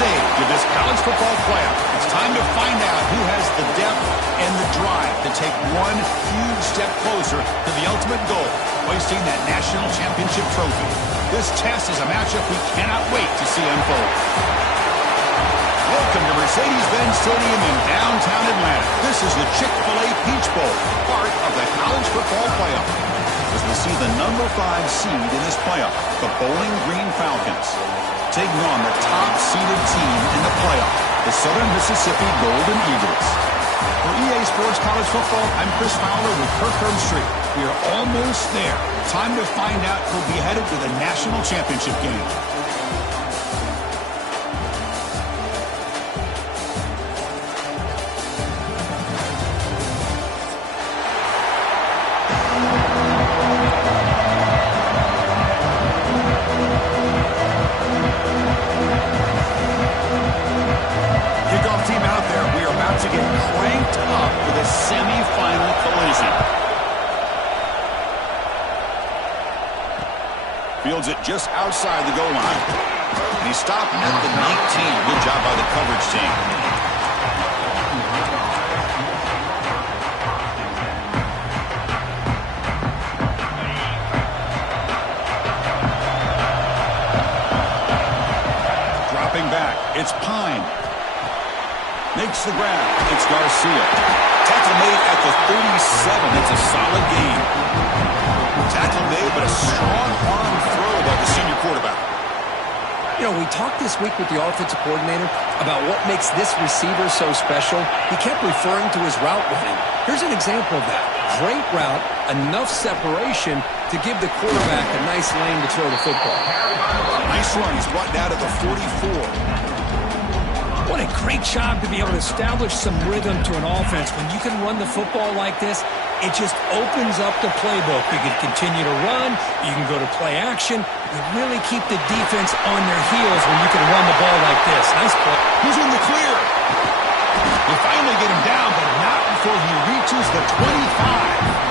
stage of this college football playoff. It's time to find out who has the depth and the drive to take one huge step closer to the ultimate goal, hoisting that national championship trophy. This test is a matchup we cannot wait to see unfold. Welcome to Mercedes-Benz Stadium in downtown Atlanta. This is the Chick-fil-A Peach Bowl, part of the college football playoff. As we see the number 5 seed in this playoff, the Bowling Green Falcons, taking on the top-seeded team in the playoff, the Southern Mississippi Golden Eagles. For EA Sports College Football, I'm Chris Fowler with Kirk Herbstreit. We are almost there. Time to find out who'll be headed to the national championship game. Fields it just outside the goal line. And he stopped at the 19. Good job by the coverage team. Dropping back. It's Pine. Makes the grab. It's Garcia. Tackle made at the 37. It's a solid game. Tackle made, but a strong arm throw by the senior quarterback. You know, we talked this week with the offensive coordinator about what makes this receiver so special. He kept referring to his route running. Here's an example of that. Great route, enough separation to give the quarterback a nice lane to throw the football. Nice run. He's brought down to the 44. What a great job to be able to establish some rhythm to an offense. When you can run the football like this, it just opens up the playbook. You can continue to run. You can go to play action. You really keep the defense on their heels when you can run the ball like this. Nice play. He's in the clear. They finally get him down, but not before he reaches the 25.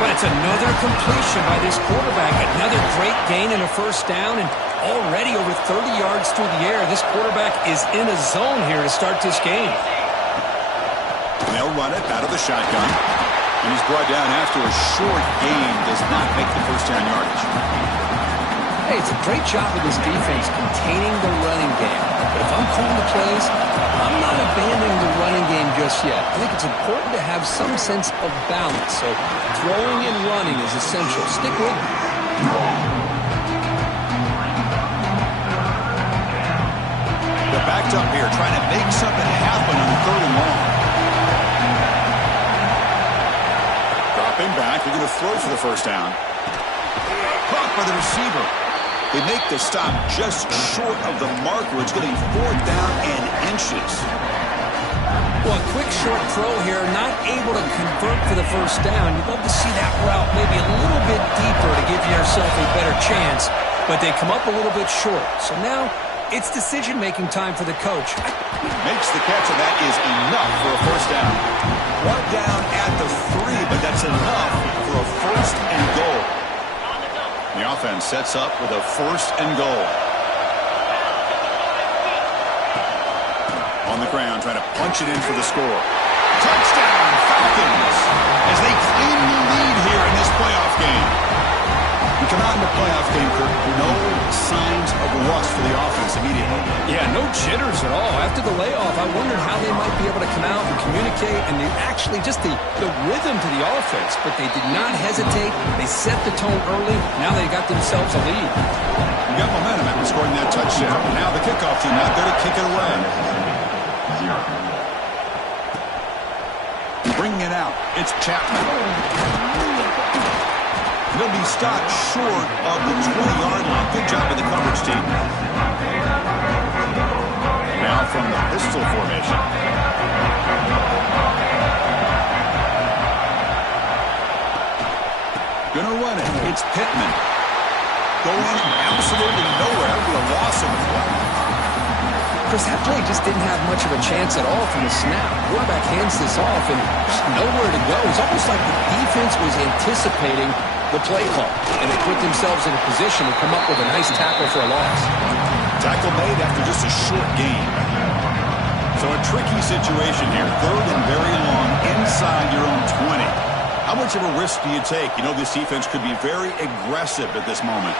But it's another completion by this quarterback. Another great gain and a first down, and already over 30 yards through the air. This quarterback is in a zone here to start this game. They'll run it out of the shotgun. And he's brought down after a short gain. Does not make the first down yardage. Hey, it's a great job of this defense containing the running game. But if I'm calling the plays, I'm not abandoning the running game just yet. I think it's important to have some sense of balance. So throwing and running is essential. Stick with it. They're backed up here, trying to make something happen on 3rd and long. Dropping back, they're going to throw for the first down. Caught by the receiver. They make the stop just short of the marker. It's getting 4th down and inches. Well, a quick short throw here, not able to convert for the first down. You'd love to see that route maybe a little bit deeper to give yourself a better chance, but they come up a little bit short. So now it's decision-making time for the coach. Makes the catch, and that is enough for a first down. Brought down at the 3, but that's enough for a 1st and goal. The offense sets up with a 1st and goal. On the ground, trying to punch it in for the score. Touchdown, Falcons, as they claim the lead here in this playoff game. We come out in the playoff game, Kirk, no signs of rust for the offense immediately. Yeah, no jitters at all. After the layoff, I wondered how they might be able to come out and communicate, and actually just the rhythm to the offense. But they did not hesitate. They set the tone early. Now they got themselves a lead. You got momentum after scoring that touchdown. Now the kickoff team out there to kick it away. Bringing it out, it's Chapman. He'll be stopped short of the 20-yard line. Good job of the coverage team. Now from the pistol formation. Gonna run it. It's Pittman. Going absolutely nowhere after the loss of the play. Chris, that play just didn't have much of a chance at all from the snap. Quarterback hands this off and just nowhere to go. It's almost like the defense was anticipating the play call, and they put themselves in a position to come up with a nice tackle for a loss. Tackle made after just a short gain. So a tricky situation here. 3rd and very long inside your own 20. How much of a risk do you take? You know this defense could be very aggressive at this moment.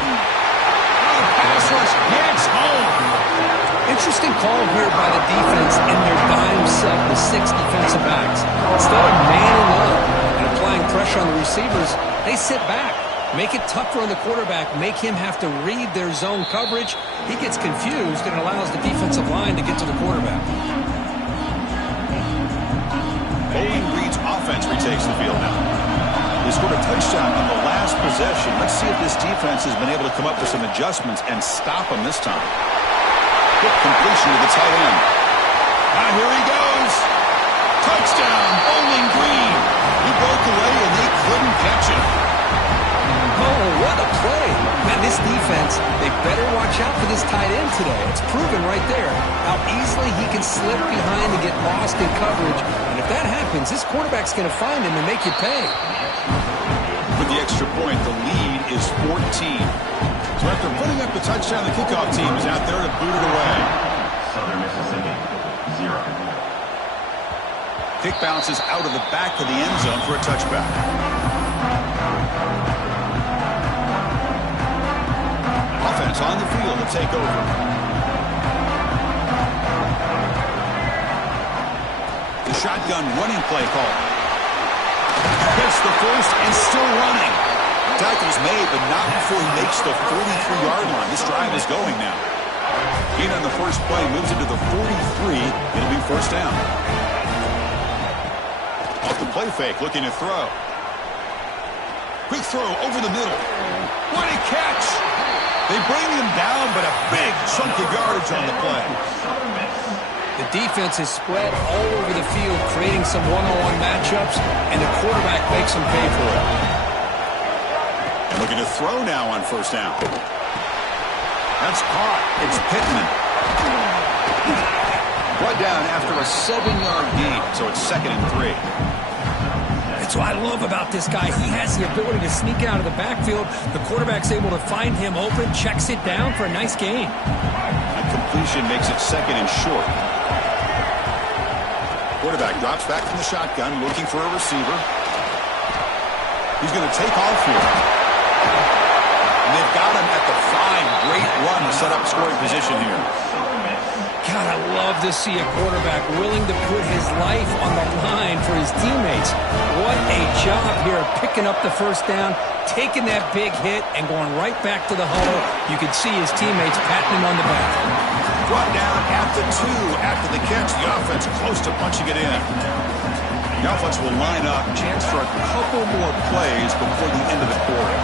Pass rush gets home. Interesting call here by the defense in their dime set with 6 defensive backs. Instead of manning up and applying pressure on the receivers, they sit back. Make it tougher on the quarterback. Make him have to read their zone coverage. He gets confused and allows the defensive line to get to the quarterback. Bowling Green's offense retakes the field now. They scored a touchdown on the last possession. Let's see if this defense has been able to come up with some adjustments and stop them this time. Quick completion to the tight end. Now here he goes. Touchdown, Bowling Green. He broke away and they couldn't catch him. Oh, what a play. Man, this defense, they better watch out for this tight end today. It's proven right there how easily he can slip behind and get lost in coverage. And if that happens, this quarterback's going to find him and make you pay. With the extra point, the lead is 14. So after putting up the touchdown, the kickoff team is out there to boot it away. Southern Mississippi, 0. Kick bounces out of the back of the end zone for a touchback. Offense on the field to take over. The shotgun running play call. Gets the first and still running. Tackle's made, but not before he makes the 43-yard line. This drive is going now. Gain on the first play moves it to the 43. It'll be first down. Off the play fake, looking to throw. Quick throw over the middle. What a catch! They bring him down, but a big chunk of yardage on the play. The defense is spread all over the field, creating some one-on-one matchups, and the quarterback makes them pay for it. And looking to throw now on first down. That's caught. It's Pittman. Brought down after a 7-yard gain, so it's 2nd and 3. That's what I love about this guy. He has the ability to sneak out of the backfield. The quarterback's able to find him open, checks it down for a nice gain. A completion makes it 2nd and short. Quarterback drops back from the shotgun, looking for a receiver. He's going to take off here. And they've got him at the 5. Great run to set up scoring position here. God, I love to see a quarterback willing to put his life on the line for his teammates. What a job here of picking up the first down, taking that big hit, and going right back to the huddle. You can see his teammates patting him on the back. Brought down at the 2 after the catch. The offense close to punching it in. The offense will line up. Chance for a couple more plays before the end of the quarter.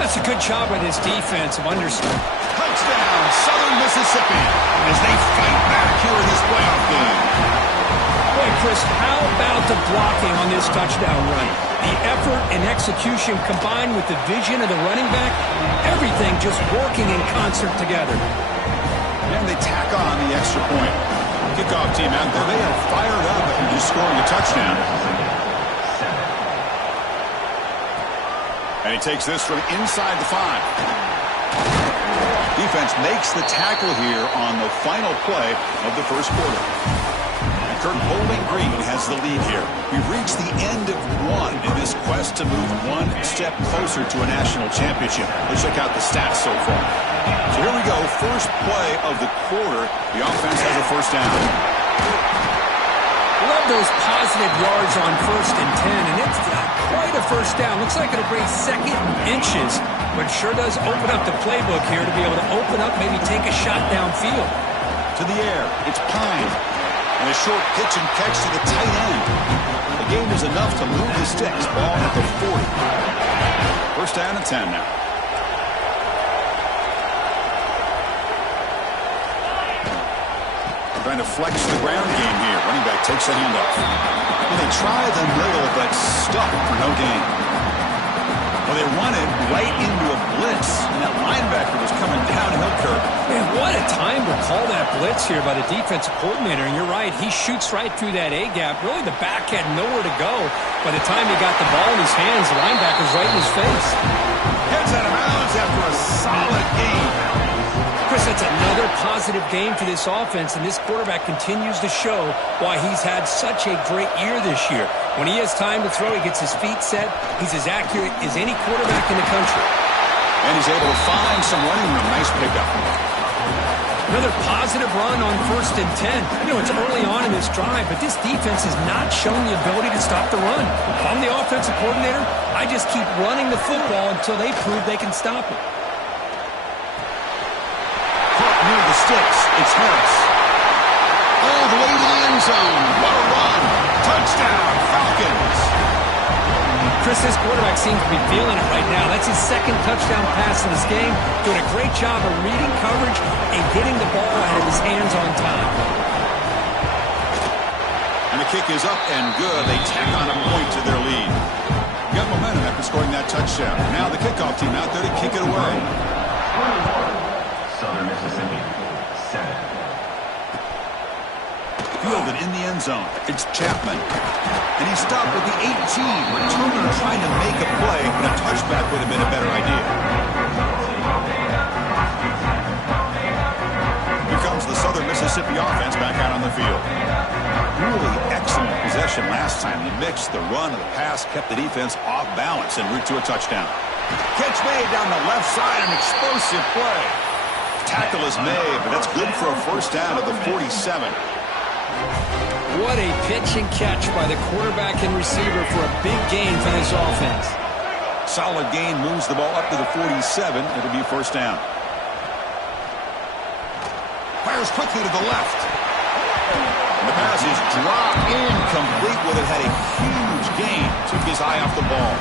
That's a good job by this defense of understanding. Touchdown, Southern Mississippi, as they fight back here in this playoff game. Boy, Chris, how about the blocking on this touchdown run? The effort and execution combined with the vision of the running back, everything just working in concert together. And they tack on the extra point. Kickoff team out there, they are fired up after just scoring a touchdown. And he takes this from inside the 5. Defense makes the tackle here on the final play of the first quarter. And Kirk Bowling Green has the lead here. We've reached the end of one in this quest to move one step closer to a national championship. Let's check out the stats so far. So here we go. First play of the quarter. The offense has a first down. Love those positive yards on 1st and 10, and it's not quite a first down. Looks like it'll bring 2nd inches, but sure does open up the playbook here to be able to open up, maybe take a shot downfield. To the air, it's Pine. And a short pitch and catch to the tight end. The game is enough to move the sticks. Ball at the 40. First down and 10 now. Trying to flex the ground game here. Running back takes the handoff. And they try the middle, but stuck for no gain. Well, they run it right into a blitz, and that linebacker was coming downhill curve. Man, what a time to call that blitz here by the defensive coordinator. And you're right, he shoots right through that A-gap. Really, the back had nowhere to go. By the time he got the ball in his hands, the linebacker's right in his face. Heads out of bounds after a solid gain. That's another positive game for this offense, and this quarterback continues to show why he's had such a great year this year. When he has time to throw, he gets his feet set. He's as accurate as any quarterback in the country. And he's able to find some running room. Nice pickup. Another positive run on 1st and 10. You know, it's early on in this drive, but this defense has not shown the ability to stop the run. If I'm the offensive coordinator, I just keep running the football until they prove they can stop it. Near the sticks, it's Harris. All the way to the end zone. What a run. Touchdown, Falcons. Chris, this quarterback seems to be feeling it right now. That's his 2nd touchdown pass in this game. Doing a great job of reading coverage and getting the ball out of his hands on time. And the kick is up and good. They tack on a point to their lead. Got momentum after scoring that touchdown. Now the kickoff team out there to kick it away. Southern Mississippi, 7. Fielded in the end zone. It's Chapman. And he stopped at the 18. Returner trying to make a play, but a touchback would have been a better idea. Here comes the Southern Mississippi offense back out on the field. Really excellent possession last time. The mix, the run, and the pass kept the defense off balance en route to a touchdown. Catch made down the left side, an explosive play. Tackle is made, but that's good for a first down at the 47. What a pitch and catch by the quarterback and receiver for a big gain for this offense. Solid gain moves the ball up to the 47. It'll be first down. Fires quickly to the left. And the pass is dropped in, complete with it. Had a huge gain. Took his eye off the ball.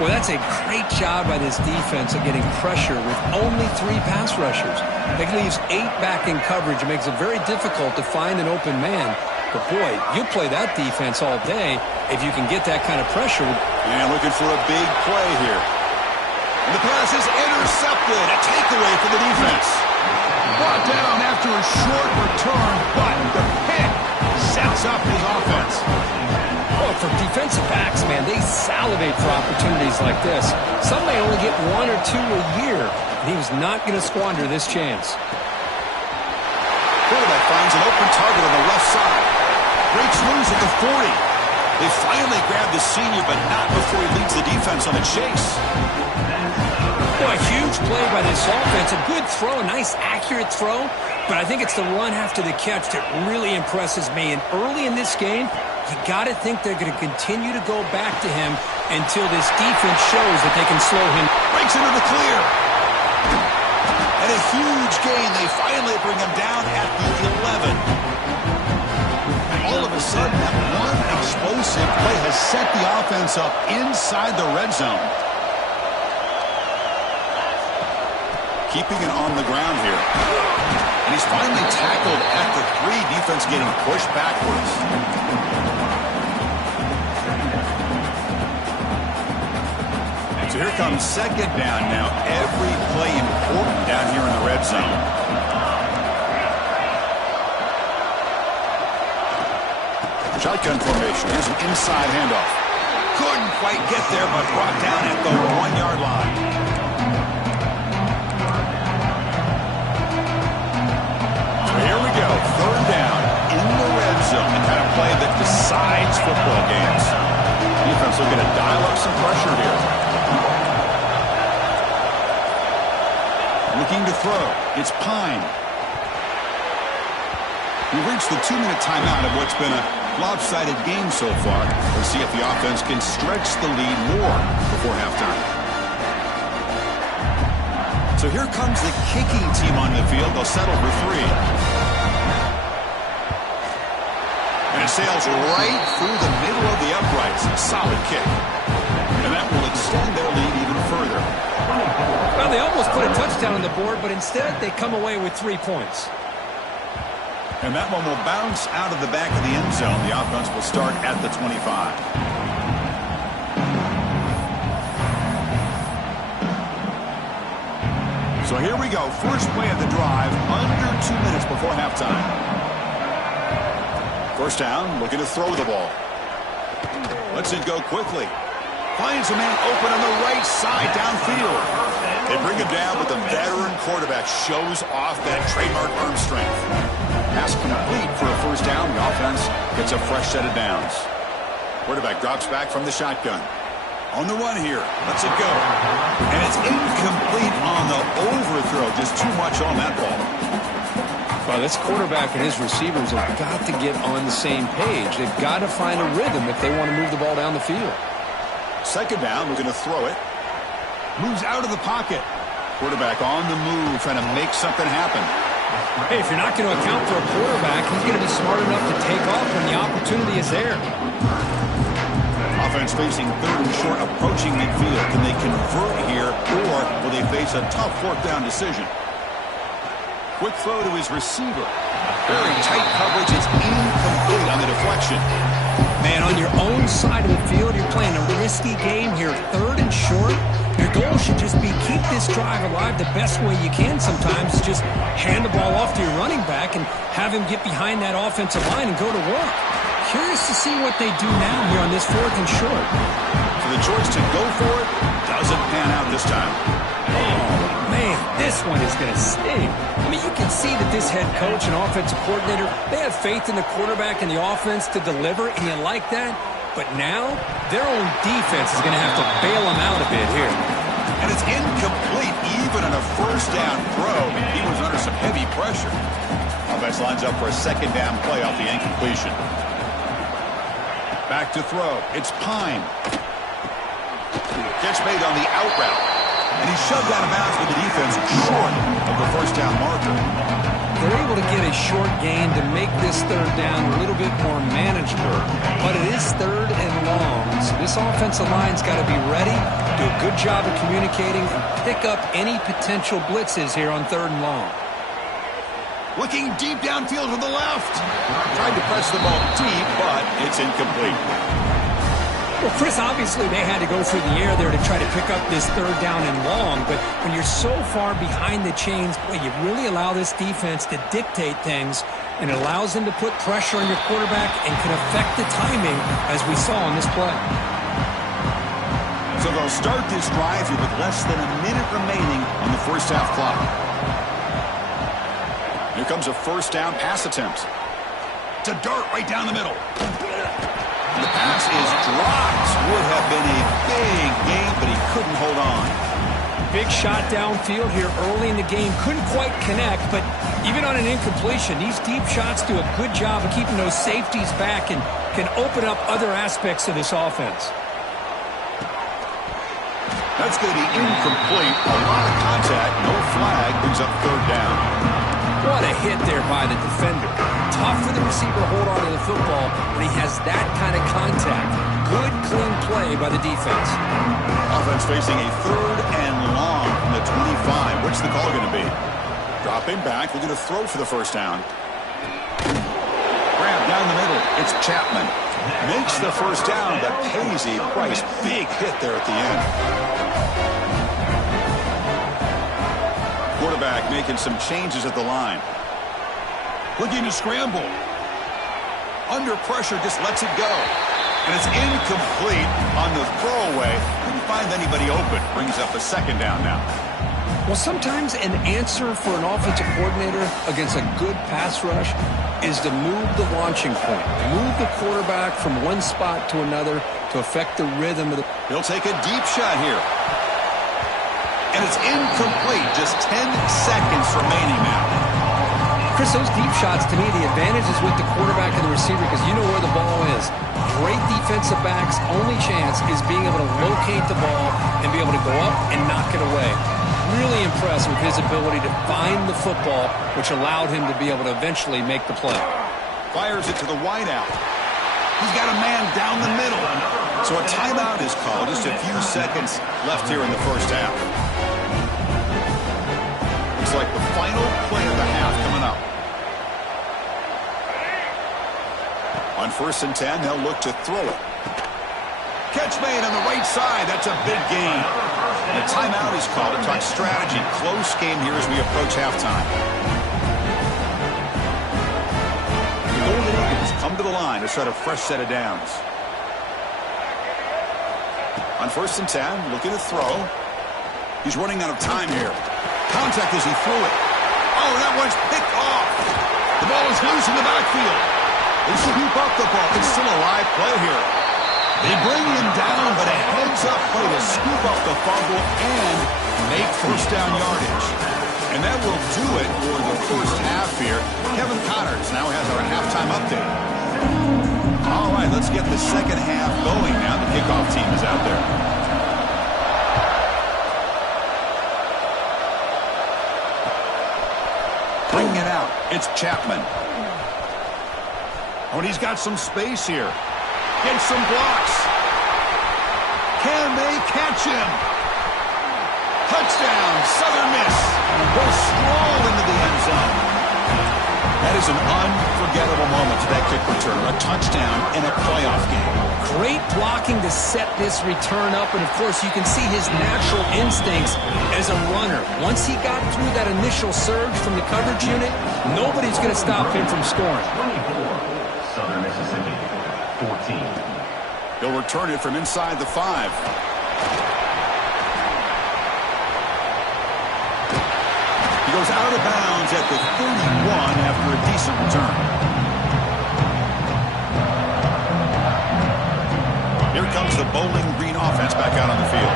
Well, that's a great job by this defense of getting pressure with only 3 pass rushers. That leaves 8 back in coverage. It makes it very difficult to find an open man. But, boy, you'll play that defense all day if you can get that kind of pressure. And looking for a big play here. And the pass is intercepted. A takeaway for the defense. Brought down after a short return, but the pick sets up his offense. Well, for defensive backs, man, they salivate for opportunities like this. Some may only get 1 or 2 a year, and he was not going to squander this chance. Quarterback finds an open target on the left side. Breaks loose at the 40. They finally grab the senior, but not before he leads the defense on a chase. Well, a huge play by this offense. A good throw, a nice accurate throw, but I think it's the run after the catch that really impresses me. And early in this game, you got to think they're going to continue to go back to him until this defense shows that they can slow him. Breaks into the clear. And a huge gain. They finally bring him down at the 11. And all of a sudden, that one explosive play has set the offense up inside the red zone. Keeping it on the ground here. And he's finally tackled at the 3. Defense getting pushed backwards. So here comes second down now. Every play important down here in the red zone. Shotgun formation. Here's an inside handoff. Couldn't quite get there, but brought down at the 1-yard line. So here we go. Third down in the red zone. The kind of play that decides football games. Defense looking to dial up some pressure here. Looking to throw. It's Pine. We've reached the 2-minute timeout of what's been a lopsided game so far. We'll see if the offense can stretch the lead more before halftime. So here comes the kicking team on the field. They'll settle for 3. And it sails right through the middle of the uprights. Solid kick. And that will extend their lead even further. Well, they almost put a touchdown on the board, but instead they come away with 3 points. And that one will bounce out of the back of the end zone. The offense will start at the 25. So here we go. First play of the drive, under 2 minutes before halftime. First down, looking to throw the ball. Lets it go quickly. Finds a man open on the right side downfield. They bring him down, but the veteran quarterback shows off that trademark arm strength. Pass complete for a first down. The offense gets a fresh set of downs. Quarterback drops back from the shotgun. On the run here. Lets it go. And it's incomplete on the overthrow. Just too much on that ball. Well, this quarterback and his receivers have got to get on the same page. They've got to find a rhythm if they want to move the ball down the field. Second down, we're going to throw it. Moves out of the pocket. Quarterback on the move, trying to make something happen. Hey, if you're not going to account for a quarterback, he's going to be smart enough to take off when the opportunity is there. Offense facing third and short, approaching midfield. Can they convert here, or will they face a tough fourth down decision? Quick throw to his receiver. Very tight coverage. It's incomplete on the deflection. Man, on your own side of the field, you're playing a risky game here. Third and short. Your goal should just be keep this drive alive the best way you can sometimes. Just hand the ball off to your running back and have him get behind that offensive line and go to work. Curious to see what they do now here on this fourth and short. So the choice to go for it doesn't pan out this time. Oh, man, this one is going to sting. I mean, you can see that this head coach and offensive coordinator, they have faith in the quarterback and the offense to deliver, and you like that. But now, their own defense is going to have to bail them out a bit here. And it's incomplete, even on a first down throw. He was under some heavy pressure. Offense lines up for a second down play off the incompletion. Back to throw. It's Pine. Catch made on the out route. And he's shoved out of bounds with the defense short of the first down marker. They're able to get a short gain to make this third down a little bit more manageable. But it is third and long. So this offensive line's got to be ready, do a good job of communicating, and pick up any potential blitzes here on third and long. Looking deep downfield to the left. Tried to press the ball deep, but it's incomplete. Well, Chris, obviously they had to go through the air there to try to pick up this third down and long, but when you're so far behind the chains, boy, you really allow this defense to dictate things, and it allows them to put pressure on your quarterback and can affect the timing, as we saw on this play. So they'll start this drive here with less than a minute remaining on the first half clock. Here comes a first down pass attempt. To dart right down the middle. The pass is dropped. Would have been a big gain, but he couldn't hold on. Big shot downfield here early in the game. Couldn't quite connect, but even on an incompletion, these deep shots do a good job of keeping those safeties back and can open up other aspects of this offense. That's going to be incomplete. A lot of contact. No flag. Brings up third down. What a hit there by the defender. Tough for the receiver to hold on to the football when he has that kind of contact. Good, clean play by the defense. Offense facing a third and long from the 25. What's the call going to be? Dropping back. We're going to throw for the first down. Grab down the middle. It's Chapman. Makes the first down, but pays a price. Big hit there at the end. Quarterback making some changes at the line. Looking to scramble. Under pressure, just lets it go. And it's incomplete on the throwaway. Couldn't find anybody open. Brings up a second down now. Well, sometimes an answer for an offensive coordinator against a good pass rush is to move the launching point. Move the quarterback from one spot to another to affect the rhythm of the... He'll take a deep shot here. And it's incomplete. Just 10 seconds remaining now. Chris, those deep shots, to me, the advantage is with the quarterback and the receiver because you know where the ball is. Great defensive backs' only chance is being able to locate the ball and be able to go up and knock it away. Really impressed with his ability to find the football, which allowed him to be able to eventually make the play. Fires it to the wideout. He's got a man down the middle. So a timeout is called. Just a few seconds left here in the first half. Looks like the final play of the half coming up. On 1st and 10, they'll look to throw it. Catch made on the right side. That's a big gain. And a timeout is called to talk strategy. Close game here as we approach halftime. The Golden Eagles come to the line to start a fresh set of downs. On 1st and 10, looking to throw. He's running out of time here. Contact as he threw it. Oh, that one's picked off. The ball is loose in the backfield. They scoop up the ball. It's still a live play here. They bring him down, but a heads-up play to scoop up the fumble and make first down yardage. And that will do it for the first half here. Kevin Connors now has our halftime update. All right, let's get the second half going now. The kickoff team is out there. Bringing it out, it's Chapman. Oh, and he's got some space here. Gets some blocks. Can they catch him? Touchdown, Southern Miss. Will stroll into the end zone. That is an unforgettable moment to that kick return. A touchdown in a playoff game. Great blocking to set this return up, and of course you can see his natural instincts as a runner. Once he got through that initial surge from the coverage unit, nobody's going to stop him from scoring. 24, Southern Mississippi, 14. He'll return it from inside the 5. He goes out of bounds at the 31 after a decent return. Here comes the Bowling Green offense back out on the field.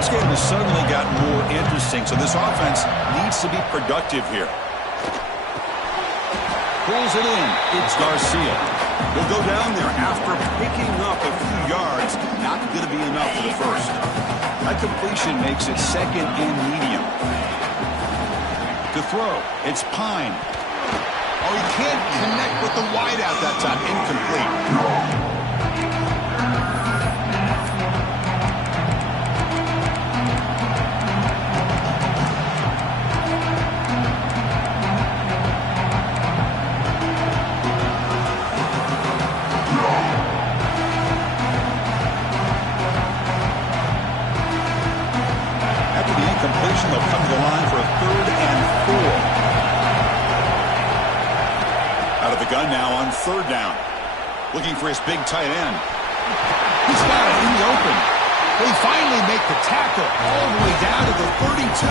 This game has suddenly gotten more interesting, so this offense needs to be productive here. Pulls it in. It's Garcia. He'll go down there after picking up a few yards. Not going to be enough for the first. That completion makes it second and medium. To throw, it's Pine. Oh, he can't connect with the wideout that time. Incomplete. After the incompletion, they'll come to the line for a 3rd and 4. Out of the gun now on 3rd down. Looking for his big tight end. He's got it in the open. They finally make the tackle all the way down to the 32.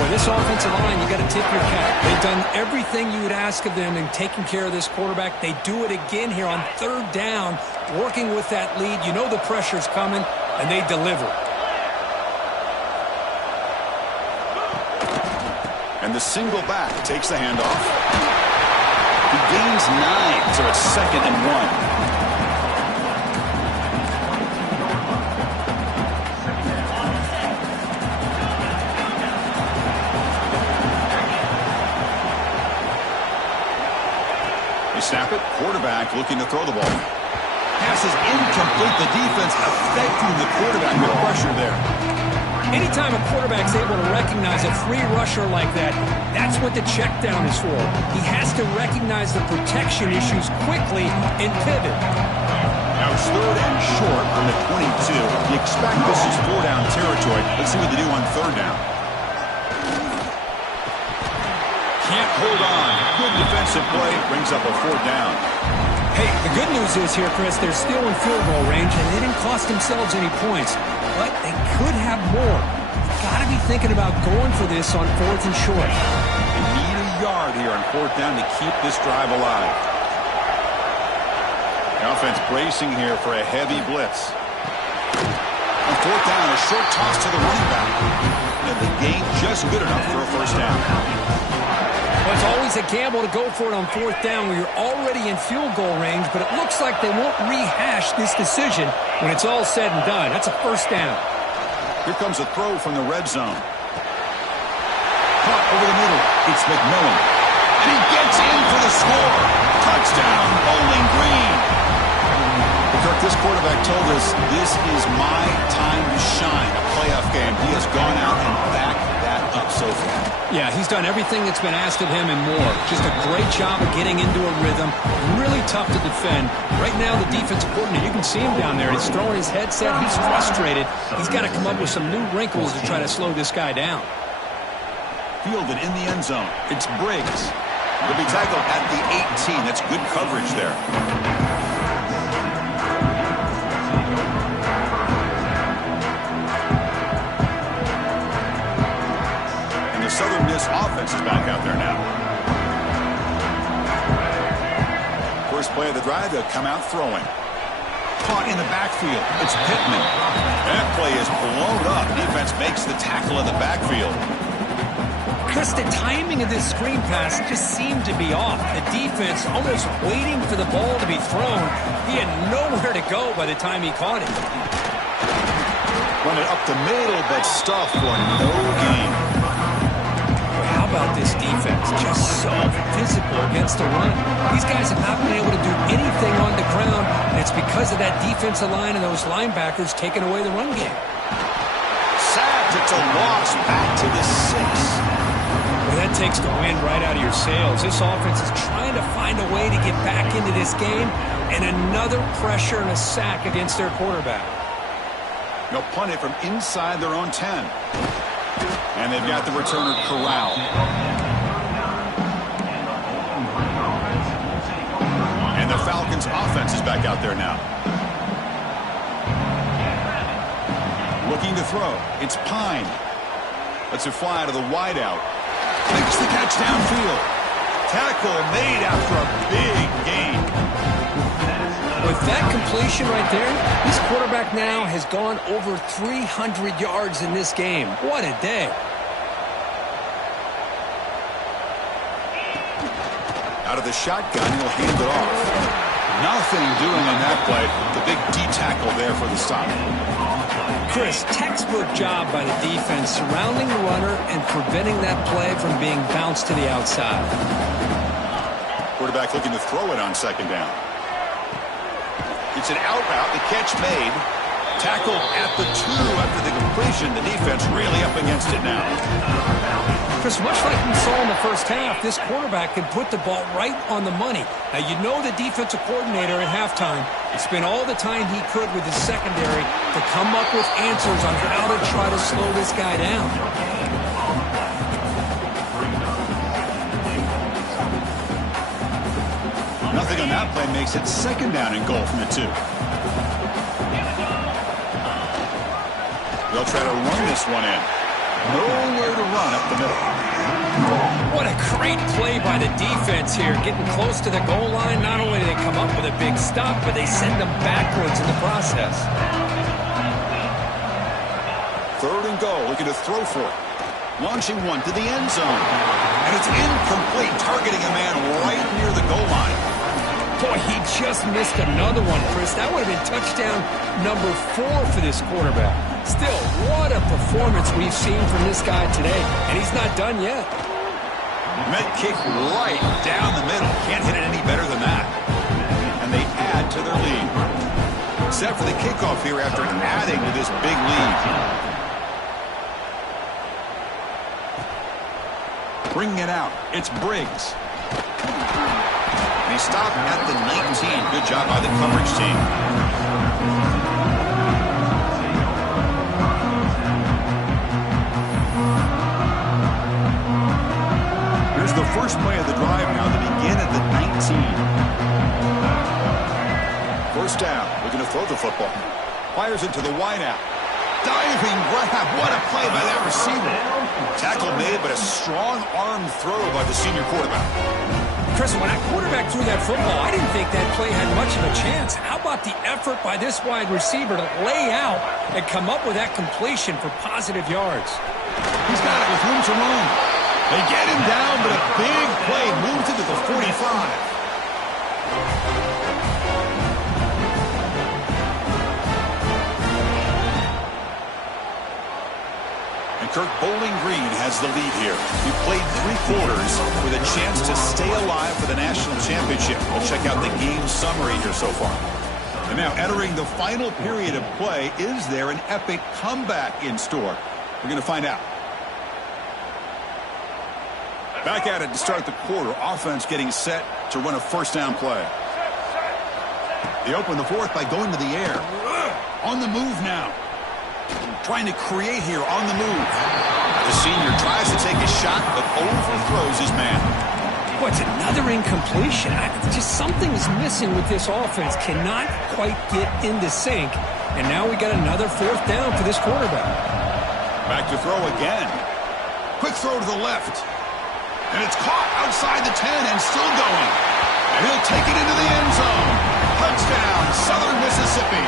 Boy, this offensive line, you got to tip your cap. They've done everything you would ask of them in taking care of this quarterback. They do it again here on 3rd down, working with that lead. You know the pressure's coming, and they deliver. And the single back takes the handoff. He gains 9, so it's 2nd and 1. They snap it. Quarterback looking to throw the ball. Pass is incomplete. The defense affecting the quarterback with pressure there. Anytime a quarterback's able to recognize a free rusher like that, that's what the check down is for. He has to recognize the protection issues quickly and pivot. Now it's 3rd and short on the 22. You expect this is 4-down territory. Let's see what they do on 3rd down. Can't hold on. Good defensive play. Brings up a 4th down. Hey, the good news is here, Chris, they're still in field goal range, and they didn't cost themselves any points. But they could have more. Got to be thinking about going for this on 4th and short. They need a yard here on 4th down to keep this drive alive. The offense bracing here for a heavy blitz. On 4th down, a short toss to the running back. And the gain just good enough for a first down. Well, it's always a gamble to go for it on 4th down where you're already in field goal range, but it looks like they won't rehash this decision when it's all said and done. That's a first down. Here comes a throw from the red zone. Caught over the middle. It's McMillan. And he gets in for the score. Touchdown, Bowling Green. Kirk, this quarterback told us this is my time to shine, a playoff game. He has gone out and backed that up so far. Yeah, he's done everything that's been asked of him and more. Just a great job of getting into a rhythm. Really tough to defend. Right now, the defensive coordinator, you can see him down there. He's throwing his headset. He's frustrated. He's got to come up with some new wrinkles to try to slow this guy down. Fielded in the end zone. It's Briggs. He'll be tackled at the 18. That's good coverage there. Southern Miss offense is back out there now. First play of the drive, they'll come out throwing. Caught in the backfield. It's Pittman. That play is blown up. Defense makes the tackle in the backfield. Chris, the timing of this screen pass just seemed to be off. The defense almost waiting for the ball to be thrown. He had nowhere to go by the time he caught it. Run it up the middle, but stuffed for no gain. How about this defense? Just so physical against the run. These guys have not been able to do anything on the ground, and it's because of that defensive line and those linebackers taking away the run game. Sacked. It's a loss back to the 6. Well, that takes the wind right out of your sails. This offense is trying to find a way to get back into this game, and another pressure and a sack against their quarterback. They'll punt it from inside their own 10. And they've got the returner corralled. And the Falcons offense is back out there now. Looking to throw. It's Pine. Lets it fly to the wideout. Makes the catch downfield. Tackle made after a big gain. With that completion right there, this quarterback now has gone over 300 yards in this game. What a day. Out of the shotgun, he'll hand it off. Nothing doing on that play. The big D tackle there for the stop. Chris, textbook job by the defense surrounding the runner and preventing that play from being bounced to the outside. Quarterback looking to throw it on second down. It's an out route. The catch made. Tackled at the 2 after the completion. The defense really up against it now. Chris, much like we saw in the first half, this quarterback can put the ball right on the money. Now, you know the defensive coordinator at halftime spent all the time he could with his secondary to come up with answers on how to try to slow this guy down. Nothing on that play makes it second down and goal from the 2. They'll try to run this one in. Nowhere to run up the middle. What a great play by the defense here. Getting close to the goal line, not only do they come up with a big stop, but they send them backwards in the process. Third and goal, looking to throw for it. Launching one to the end zone. And it's incomplete, targeting a man right near the goal line. Boy, he just missed another one, Chris. That would have been touchdown number 4 for this quarterback. Still, what a performance we've seen from this guy today, and he's not done yet. Met kick right down the middle. Can't hit it any better than that. And they add to their lead. Set for the kickoff here after adding to this big lead. Bringing it out. It's Briggs. They stop at the 19. Good job by the coverage team. Here's the first play of the drive now to begin at the 19. First down. Looking to throw the football. Fires it to the wideout. Diving grab. What a play by that receiver. Tackle made, but a strong arm throw by the senior quarterback. Chris, when that quarterback threw that football, I didn't think that play had much of a chance. How about the effort by this wide receiver to lay out and come up with that completion for positive yards? He's got it with room to run. They get him down, but a big play moves into the 45. Kirk Bowling Green has the lead here. He played 3 quarters with a chance to stay alive for the national championship. We'll check out the game summary here so far. And now entering the final period of play, is there an epic comeback in store? We're going to find out. Back at it to start the quarter. Offense getting set to run a first down play. They open the fourth by going to the air. On the move now. Trying to create here on the move. The senior tries to take a shot, but overthrows his man. What's another incompletion? Just something is missing with this offense. Cannot quite get into sync. And now we got another 4th down for this quarterback. Back to throw again. Quick throw to the left. And it's caught outside the 10 and still going. And he'll take it into the end zone. Touchdown, Southern Mississippi.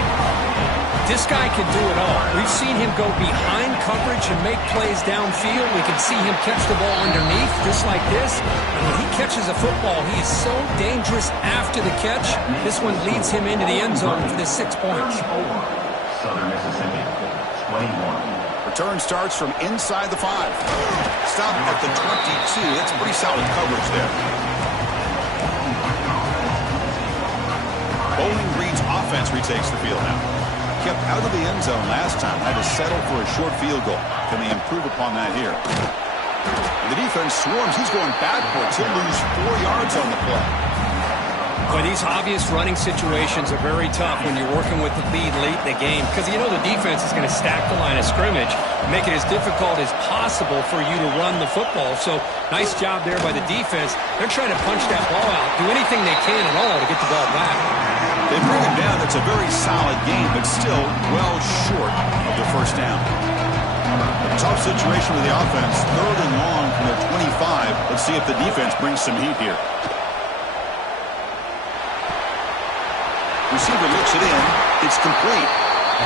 This guy can do it all. We've seen him go behind coverage and make plays downfield. We can see him catch the ball underneath, just like this. And when he catches a football, he is so dangerous after the catch. This one leads him into the end zone for the 6 points. Southern Mississippi, 21. Return starts from inside the 5. Stop at the 22. That's pretty solid coverage there. Bowling Green's offense retakes the field now. Kept out of the end zone last time. Had to settle for a short field goal. Can they improve upon that here? And the defense swarms. He's going backwards. He'll lose 4 yards on the play. Boy, these obvious running situations are very tough when you're working with the lead late in the game because you know the defense is going to stack the line of scrimmage, make it as difficult as possible for you to run the football. So nice job there by the defense. They're trying to punch that ball out, do anything they can at all to get the ball back. They bring him down. It's a very solid game, but still well short of the first down. A tough situation with the offense. 3rd and long from their 25. Let's see if the defense brings some heat here. Receiver looks it in. It's complete.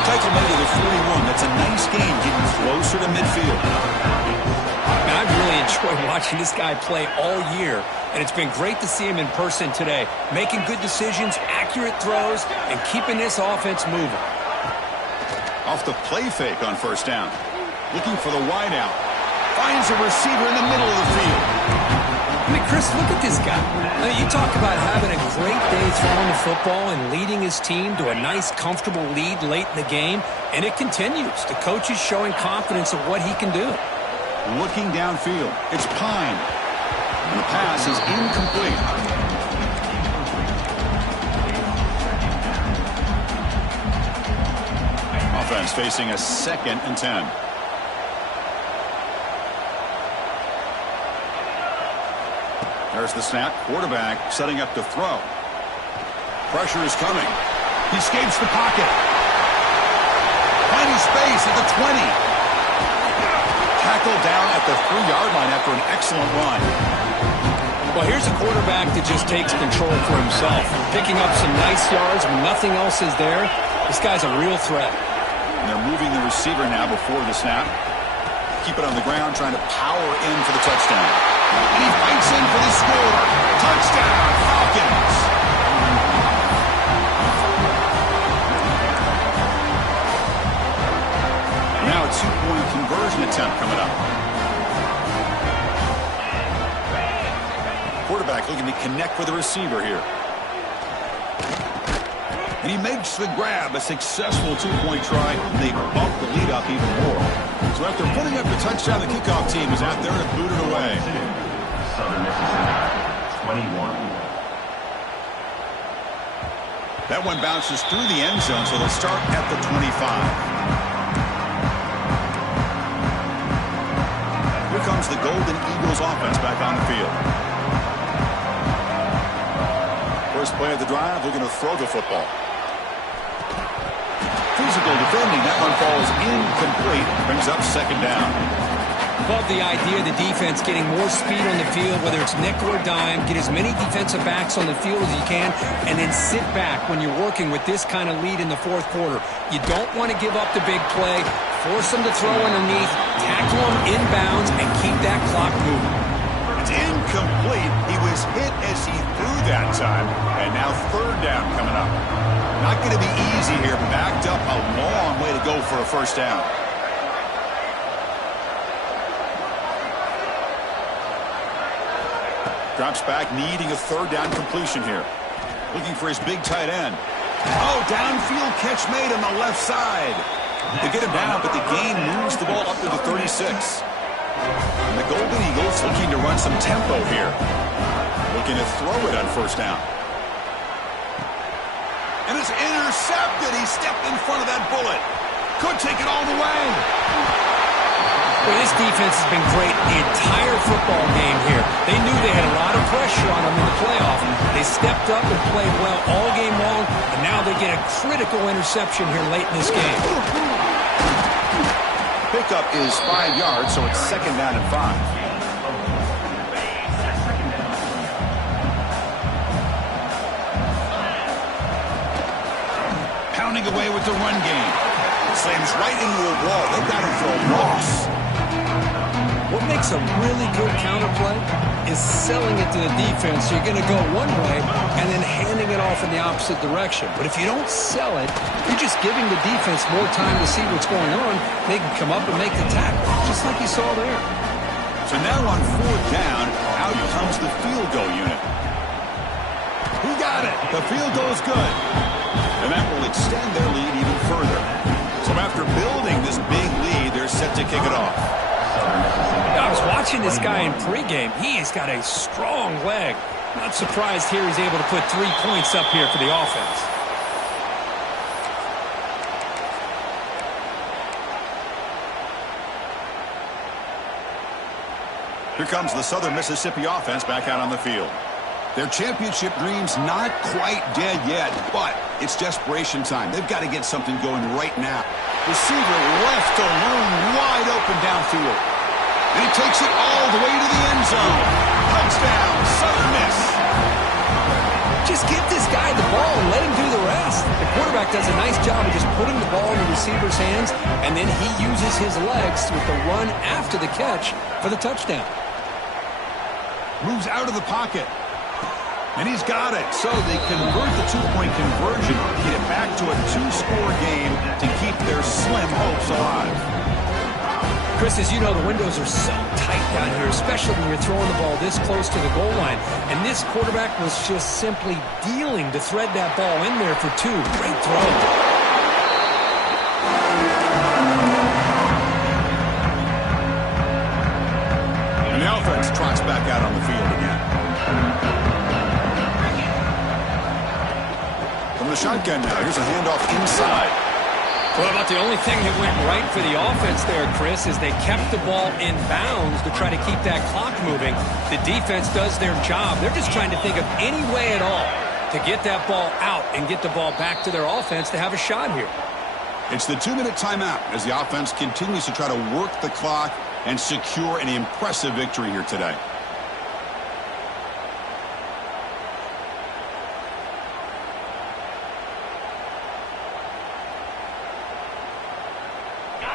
Tackle made to the 41. That's a nice game, getting closer to midfield. Man, I've really enjoyed watching this guy play all year, and it's been great to see him in person today, making good decisions, accurate throws, and keeping this offense moving. Off the play fake on first down. Looking for the wide out. Finds a receiver in the middle of the field. I mean, Chris, look at this guy. I mean, you talk about having a great day throwing the football and leading his team to a nice, comfortable lead late in the game, and it continues. The coach is showing confidence of what he can do. Looking downfield. It's Pine. And the pass is incomplete. Offense facing a 2nd and 10. There's the snap. Quarterback setting up to throw. Pressure is coming. He escapes the pocket. Finding space at the 20. Tackled down at the 3-yard line after an excellent run. Well, here's a quarterback that just takes control for himself. Picking up some nice yards when nothing else is there. This guy's a real threat. And they're moving the receiver now before the snap. Keep it on the ground, trying to power in for the touchdown. And he fights in for the score. Touchdown, Falcons. Now a 2-point conversion attempt coming up. Quarterback looking to connect with the receiver here. And he makes the grab. A successful 2-point try. And they bump the lead up even more. So after putting up the touchdown, the kickoff team is out there to boot it away. Southern Mississippi, 21. That one bounces through the end zone, so they'll start at the 25. Here comes the Golden Eagles offense back on the field. First play of the drive, looking to throw the football. Physical defending. That one falls incomplete. Brings up 2nd down. Love the idea of the defense getting more speed on the field, whether it's nickel or dime, get as many defensive backs on the field as you can, and then sit back when you're working with this kind of lead in the 4th quarter. You don't want to give up the big play, force them to throw underneath, tackle them inbounds, and keep that clock moving. It's incomplete. He was hit as he threw that time, and now 3rd down coming up. Not going to be easy here. Backed up a long way to go for a first down. Drops back, needing a 3rd down completion here. Looking for his big tight end. Oh, downfield catch made on the left side. They get him down, but the gain moves the ball up to the 36. And the Golden Eagles looking to run some tempo here. Looking to throw it on first down. And it's intercepted. He stepped in front of that bullet. Could take it all the way. Well, this defense has been great the entire football game here. They knew they had a lot of pressure on them in the playoff. They stepped up and played well all game long, and now they get a critical interception here late in this game. pickup is 5 yards, so it's 2nd down and 5. Pounding away with the run game. Slams right into a wall. They've got him for a loss. What makes a really good counterplay is selling it to the defense. You're going to go one way and then handing it off in the opposite direction. But if you don't sell it, you're just giving the defense more time to see what's going on. They can come up and make the tackle, just like you saw there. So now on 4th down, out comes the field goal unit. He got it. The field goal is good. And that will extend their lead even further. So after building this big lead, they're set to kick it off. I was watching this guy in pregame. He has got a strong leg. Not surprised here he's able to put 3 points up here for the offense. Here comes the Southern Mississippi offense back out on the field. Their championship dreams not quite dead yet, but it's desperation time. They've got to get something going right now. Receiver left alone, wide open downfield. And he takes it all the way to the end zone. Touchdown, Southern Miss. Just give this guy the ball and let him do the rest. The quarterback does a nice job of just putting the ball in the receiver's hands, and then he uses his legs with the run after the catch for the touchdown. Moves out of the pocket. And he's got it. So they convert the 2-point conversion, get it back to a 2-score game to keep their slim hopes alive. Chris, as you know, the windows are so tight down here, especially when you're throwing the ball this close to the goal line. And this quarterback was just simply dealing to thread that ball in there for 2. Great throw. And the offense trots back out on the field again. From the shotgun now, here's a handoff inside. Well, about the only thing that went right for the offense there, Chris, is they kept the ball in bounds to try to keep that clock moving. The defense does their job. They're just trying to think of any way at all to get that ball out and get the ball back to their offense to have a shot here. It's the 2-minute timeout as the offense continues to try to work the clock and secure an impressive victory here today.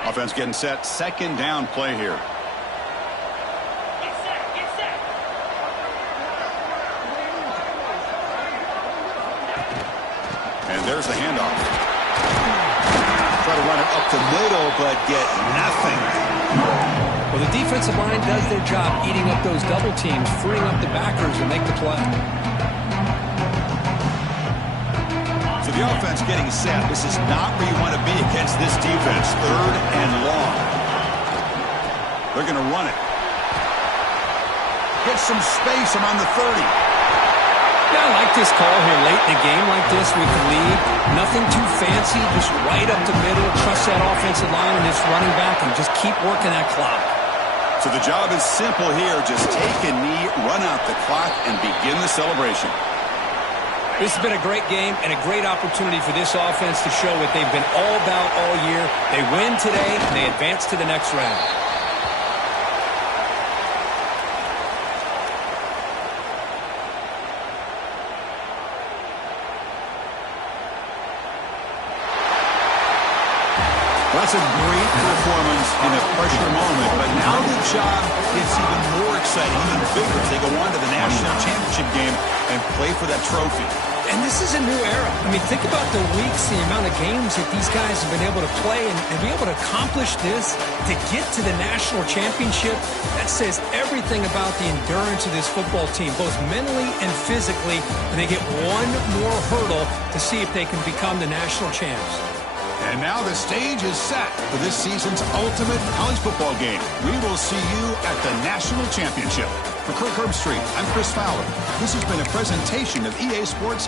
Offense getting set. 2nd down play here. Get set. And there's the handoff. Try to run it up the middle, but get nothing. Well, the defensive line does their job eating up those double teams, freeing up the backers to make the play. So the offense getting set. This is not where you want to be against this defense. 3rd and long. They're going to run it. Get some space around the 30. Yeah, I like this call here late in a game like this with the lead. Nothing too fancy, just right up the middle. Trust that offensive line and this running back and just keep working that clock. So the job is simple here. Just take a knee, run out the clock, and begin the celebration. This has been a great game and a great opportunity for this offense to show what they've been all about all year. They win today, and they advance to the next round. That's a great performance in a pressure moment, but now the job gets even more exciting, even bigger as they go on to the national championship game and play for that trophy. And this is a new era. I mean, think about the weeks, the amount of games that these guys have been able to play and be able to accomplish this, to get to the national championship. That says everything about the endurance of this football team, both mentally and physically. And they get one more hurdle to see if they can become the national champs. And now the stage is set for this season's ultimate college football game. We will see you at the national championship. For Kirk Herbstreit, I'm Chris Fowler. This has been a presentation of EA Sports.